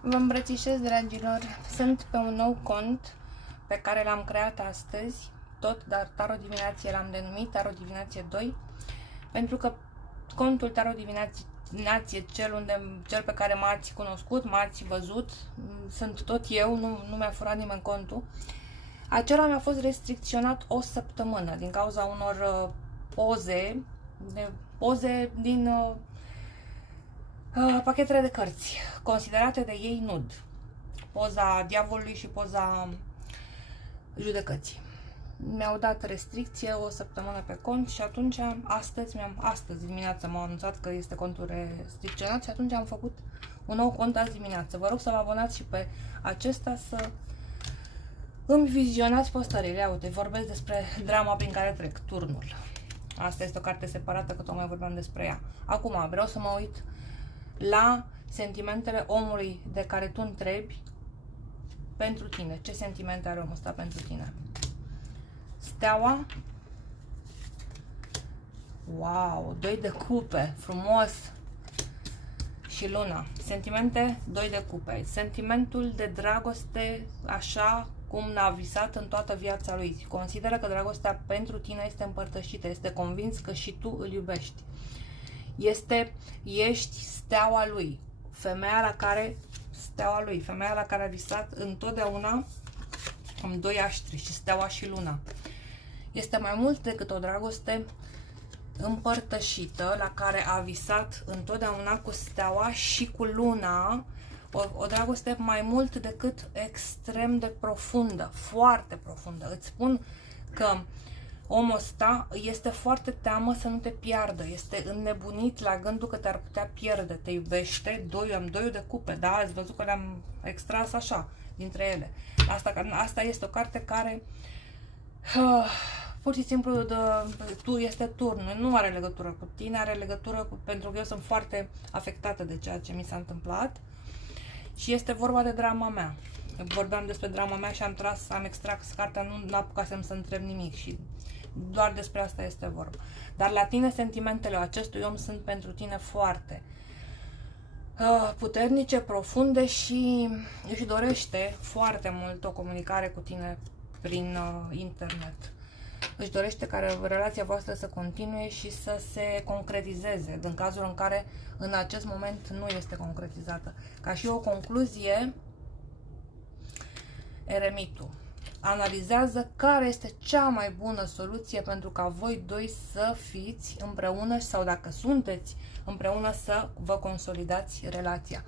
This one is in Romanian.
Vă îmbrățișez, dragilor! Sunt pe un nou cont pe care l-am creat astăzi, tot, dar Tarot Divinație l-am denumit, Tarot Divinație 2, pentru că contul Tarot Divinație, cel pe care m-ați cunoscut, m-ați văzut, sunt tot eu, nu mi-a furat nimeni contul, acela mi-a fost restricționat o săptămână din cauza unor poze din pachetele de cărți, considerate de ei nud. Poza diavolului și poza judecății. Mi-au dat restricție o săptămână pe cont și atunci, astăzi dimineața m-au anunțat că este contul restricționat și atunci am făcut un nou cont azi dimineață. Vă rog să vă abonați și pe acesta, să îmi vizionați postările. Uite, vorbesc despre drama prin care trec, Turnul. Asta este o carte separată, că tocmai vorbeam despre ea. Acum vreau să mă uit la sentimentele omului de care tu întrebi pentru tine. Ce sentimente are omul ăsta pentru tine? Steaua. Wow, 2 de cupe, frumos. Și luna. Sentimente, 2 de cupe. Sentimentul de dragoste, așa cum n-a visat în toată viața lui. Consideră că dragostea pentru tine este împărtășită. Este convins că și tu îl iubești. Ești steaua lui. Femeia la care a visat întotdeauna. Am 2 aștri, și steaua și luna. Este mai mult decât o dragoste împărtășită la care a visat întotdeauna cu steaua și cu luna. O dragoste mai mult decât extrem de profundă, foarte profundă. Îți spun că omul ăsta este foarte teamă să nu te piardă, este înnebunit la gândul că te-ar putea pierde, te iubește. Am 2 de cupe, da? Ați văzut că le-am extras așa, dintre ele. Asta este o carte care pur și simplu este Turnul, nu are legătură cu tine, are legătură pentru că eu sunt foarte afectată de ceea ce mi s-a întâmplat și este vorba de drama mea. Vorbeam despre drama mea și am extras cartea, nu apucasem să întreb nimic și doar despre asta este vorba. Dar la tine sentimentele acestui om sunt pentru tine foarte puternice, profunde și își dorește foarte mult o comunicare cu tine prin internet. Își dorește ca relația voastră să continue și să se concretizeze, în cazul în care în acest moment nu este concretizată. Ca și o concluzie, eremitul analizează care este cea mai bună soluție pentru ca voi doi să fiți împreună sau, dacă sunteți împreună, să vă consolidați relația.